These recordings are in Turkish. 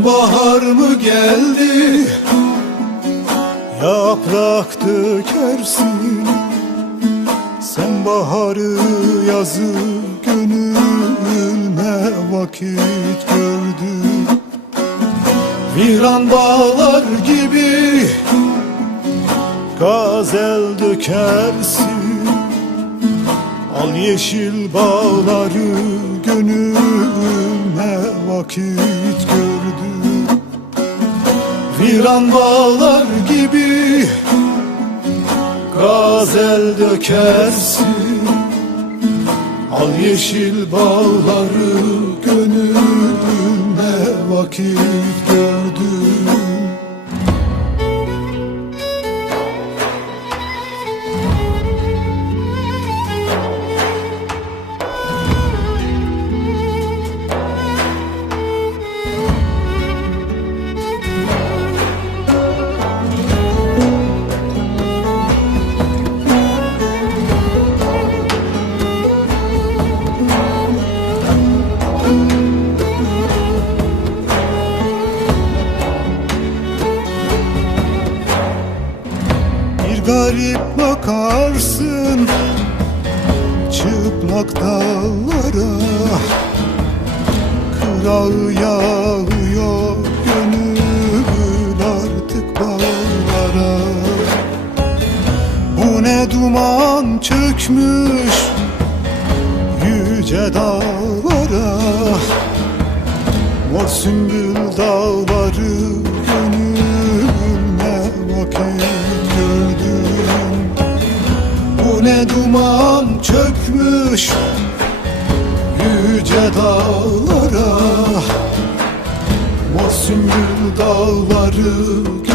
Sonbahar mı geldi? Yaprak dökersin. Sen baharı yazı gönlüne vakit gördün Viran bağlar gibi Gazel dökersin. Al yeşil bağları gönlüme vakit gördü Viran bağlar gibi gazel dökersin. Al yeşil bağları gönlüme vakit çıplak dağlara Kırağı yağıyor gönül artık bağlara. Bu ne duman çökmüş yüce dağlara. Mor sümbül dağları gönlüme vakit gördüm. Bu ne duman çökmüş yüce dağlara Mor sümbül dağları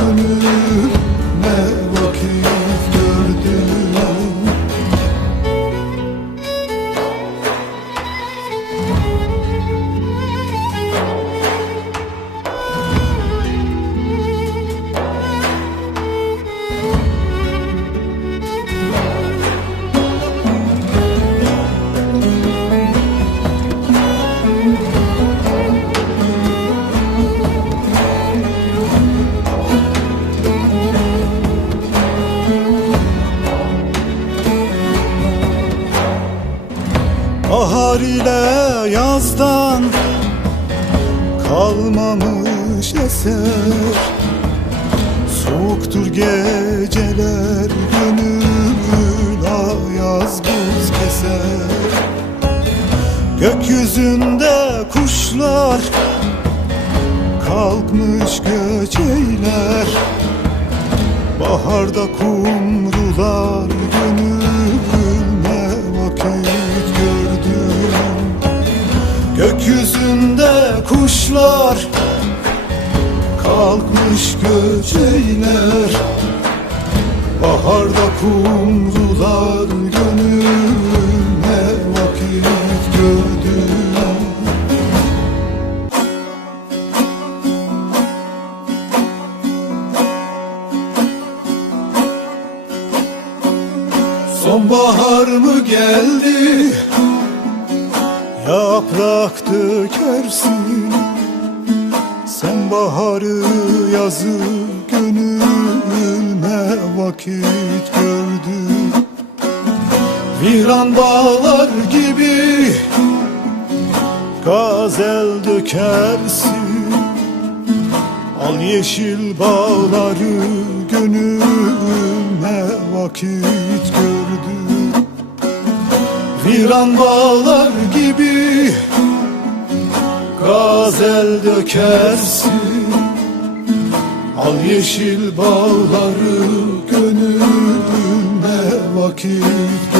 Bahar ile yazdan kalmamış eser. Soğuktur geceler gönül ayaz buz keser. Gökyüzünde kuşlar kalkmış göç eyler Baharda kumrular gönlüme kalkmış göç eyler Baharda kumrular gönlüme vakit gördüm Sonbahar mı geldi? Yaprak dökersin baharı yazı gönlüme vakit gördün Viran bağlar gibi Gazel dökersin. Al yeşil bağları gönlüme vakit gördü. Viran bağlar gibi gazel dökersin. Al yeşil bağları gönlüme vakit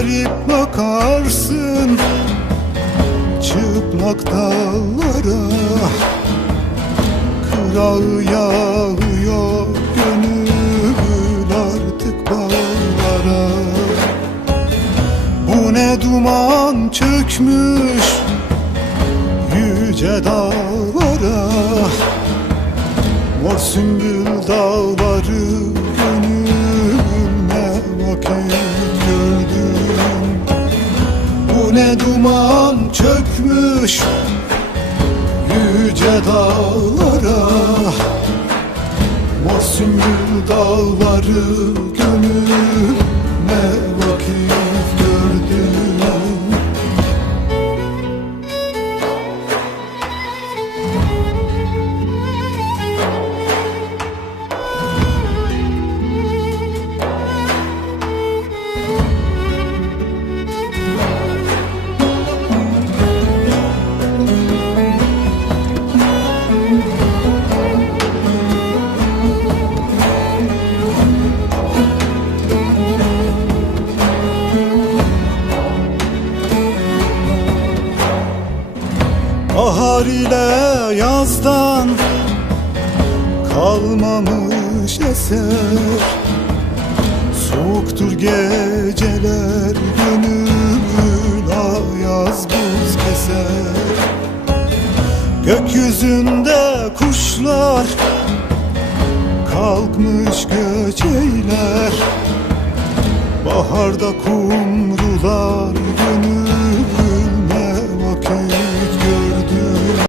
garip bakarsın çıplak dağlara. Kırağı yağıyor gönül artık bağlara. Bu ne duman çökmüş yüce dağlara. Mor sümbül dağları gönlüme vakit Bu ne duman çökmüş yüce dağlara Mor sümbül dağları Bahar ile yazdan kalmamış eser. Soğuktur geceler gönül ayaz buz keser. Gökyüzünde kuşlar kalkmış göç eyler Baharda kumrular vakit